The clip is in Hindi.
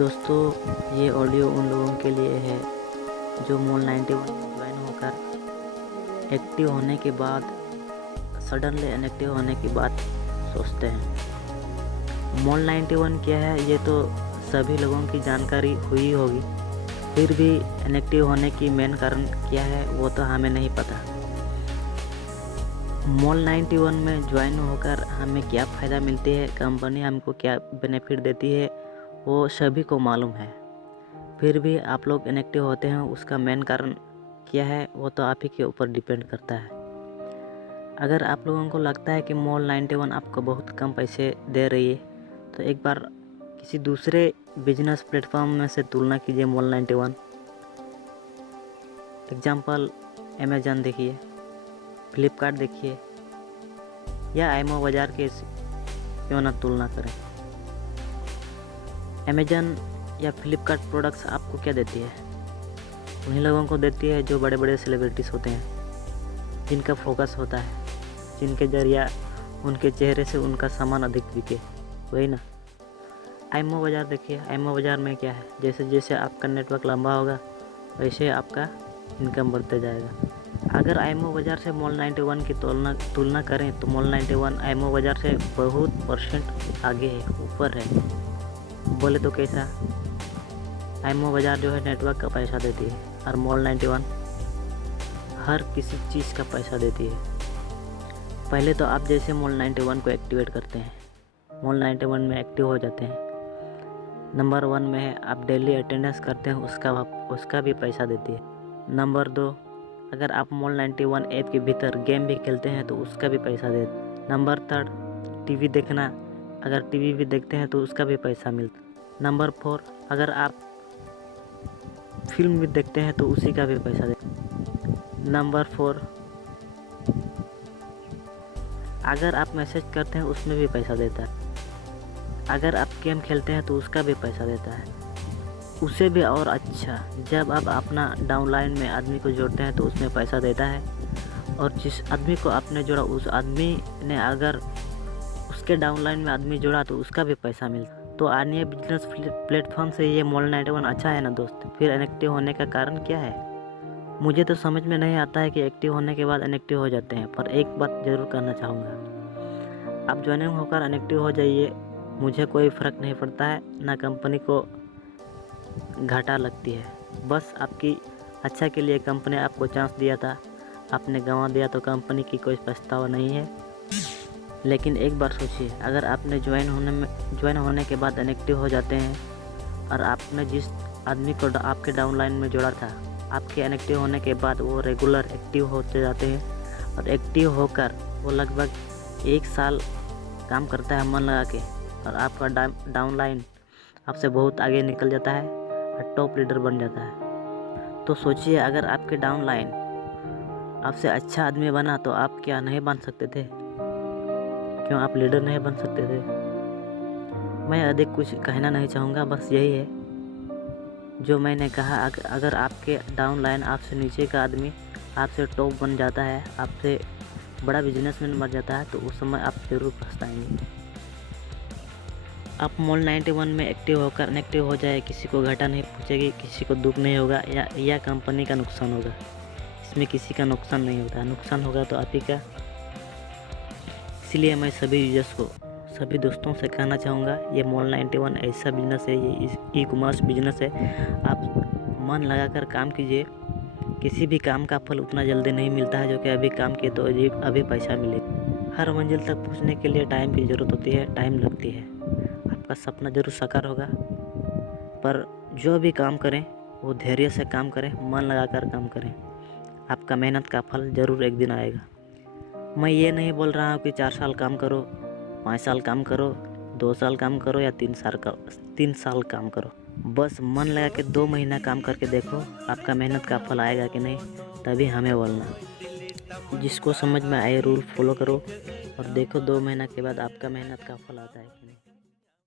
दोस्तों, ये ऑडियो उन लोगों के लिए है जो मॉल 91 ज्वाइन होकर एक्टिव होने के बाद सडनली इनएक्टिव होने की बात सोचते हैं। मॉल 91 क्या है ये तो सभी लोगों की जानकारी हुई होगी, फिर भी इनएक्टिव होने की मेन कारण क्या है वो तो हमें नहीं पता। मॉल 91 में ज्वाइन होकर हमें क्या फ़ायदा मिलती है, कंपनी हमको क्या बेनिफिट देती है, वो सभी को मालूम है। फिर भी आप लोग इनएक्टिव होते हैं, उसका मेन कारण क्या है वो तो आप ही के ऊपर डिपेंड करता है। अगर आप लोगों को लगता है कि मॉल 91 आपको बहुत कम पैसे दे रही है तो एक बार किसी दूसरे बिजनेस प्लेटफॉर्म में से तुलना कीजिए मॉल 91। एग्जाम्पल अमेज़न देखिए, फ्लिपकार्ट देखिए या आइमो बाज़ार के क्यों ना तुलना करें। अमेज़न या फ्लिपकार्ट प्रोडक्ट्स आपको क्या देती है? उन्हीं लोगों को देती है जो बड़े बड़े सेलिब्रिटीज़ होते हैं, जिनका फोकस होता है, जिनके जरिया उनके चेहरे से उनका सामान अधिक बिके, वही ना। आइमो बाज़ार देखिए, आइमो बाज़ार में क्या है, जैसे जैसे आपका नेटवर्क लंबा होगा वैसे आपका इनकम बढ़ते जाएगा। अगर आइमो बाज़ार से मॉल 91 की तुलना करें तो मॉल 91 आइमो बाज़ार से बहुत % आगे है, ऊपर है। बोले तो कैसा? आइमो बाज़ार जो है नेटवर्क का पैसा देती है और मॉल 91 हर किसी चीज़ का पैसा देती है। पहले तो आप जैसे मॉल 91 को एक्टिवेट करते हैं, मॉल 91 में एक्टिव हो जाते हैं। नंबर 1 में है आप डेली अटेंडेंस करते हैं, उसका भी पैसा देती है। नंबर 2, अगर आप मॉल 91 ऐप के भीतर गेम भी खेलते हैं तो उसका भी पैसा देती है। नंबर 3, टीवी देखना, अगर टीवी भी देखते हैं तो उसका भी पैसा मिलता है। नंबर 4, अगर आप फिल्म भी देखते हैं तो उसी का भी पैसा देते हैं। नंबर 4, अगर आप मैसेज करते हैं उसमें भी पैसा देता है। अगर आप गेम खेलते हैं तो उसका भी पैसा देता है। उसे भी और अच्छा, जब आप अपना डाउनलाइन में आदमी को जोड़ते हैं तो उसमें पैसा देता है, और जिस आदमी को आपने जोड़ा उस आदमी ने अगर उसके डाउनलाइन में आदमी जोड़ा तो उसका भी पैसा मिलता है। तो अन्य बिजनेस प्लेटफॉर्म से ये मॉल 91 अच्छा है ना दोस्त। फिर इनएक्टिव होने का कारण क्या है? मुझे तो समझ में नहीं आता है कि एक्टिव होने के बाद इनएक्टिव हो जाते हैं, पर एक बात ज़रूर कहना चाहूँगा, आप ज्वाइनिंग होकर इनएक्टिव हो जाइए, मुझे कोई फ़र्क नहीं पड़ता है, ना कंपनी को घाटा लगती है। बस आपकी अच्छा के लिए कंपनी आपको चांस दिया था, आपने गंवा दिया तो कंपनी की कोई पछतावा नहीं है। लेकिन एक बार सोचिए, अगर आपने ज्वाइन होने के बाद इनएक्टिव हो जाते हैं और आपने जिस आदमी को आपके डाउनलाइन में जोड़ा था, आपके इनएक्टिव होने के बाद वो रेगुलर एक्टिव होते जाते हैं और एक्टिव होकर वो लगभग 1 साल काम करता है मन लगा के, और आपका डाउनलाइन आपसे बहुत आगे निकल जाता है और टॉप लीडर बन जाता है। तो सोचिए, अगर आपके डाउनलाइन आपसे अच्छा आदमी बना तो आप क्या नहीं बन सकते थे? क्यों आप लीडर नहीं बन सकते थे? मैं अधिक कुछ कहना नहीं चाहूँगा, बस यही है जो मैंने कहा। अगर आपके डाउनलाइन आपसे नीचे का आदमी आपसे टॉप बन जाता है, आपसे बड़ा बिजनेसमैन बन जाता है, तो उस समय आप ज़रूर पछताएंगे। आप मॉल 91 में एक्टिव होकर इनएक्टिव हो जाए, किसी को घाटा नहीं पहुँचेगी, किसी को दुख नहीं होगा या कंपनी का नुकसान होगा। इसमें किसी का नुकसान नहीं होता, नुकसान होगा तो आप ही का। इसलिए मैं सभी यूजर्स को, सभी दोस्तों से कहना चाहूँगा, ये मॉल 91 ऐसा बिजनेस है, ये ई कॉमर्स बिजनेस है। आप मन लगाकर काम कीजिए, किसी भी काम का फल उतना जल्दी नहीं मिलता है जो कि अभी काम किए तो अभी पैसा मिलेगा। हर मंजिल तक पहुँचने के लिए टाइम की ज़रूरत होती है, टाइम लगती है। आपका सपना ज़रूर साकार होगा, पर जो भी काम करें वो धैर्य से काम करें, मन लगाकर काम करें, आपका मेहनत का फल ज़रूर एक दिन आएगा। मैं ये नहीं बोल रहा हूँ कि 4 साल काम करो, 5 साल काम करो, 2 साल काम करो या 3 साल काम करो। बस मन लगा के 2 महीना काम करके देखो आपका मेहनत का फल आएगा कि नहीं, तभी हमें बोलना। जिसको समझ में आए रूल फॉलो करो और देखो 2 महीना के बाद आपका मेहनत का फल आता है।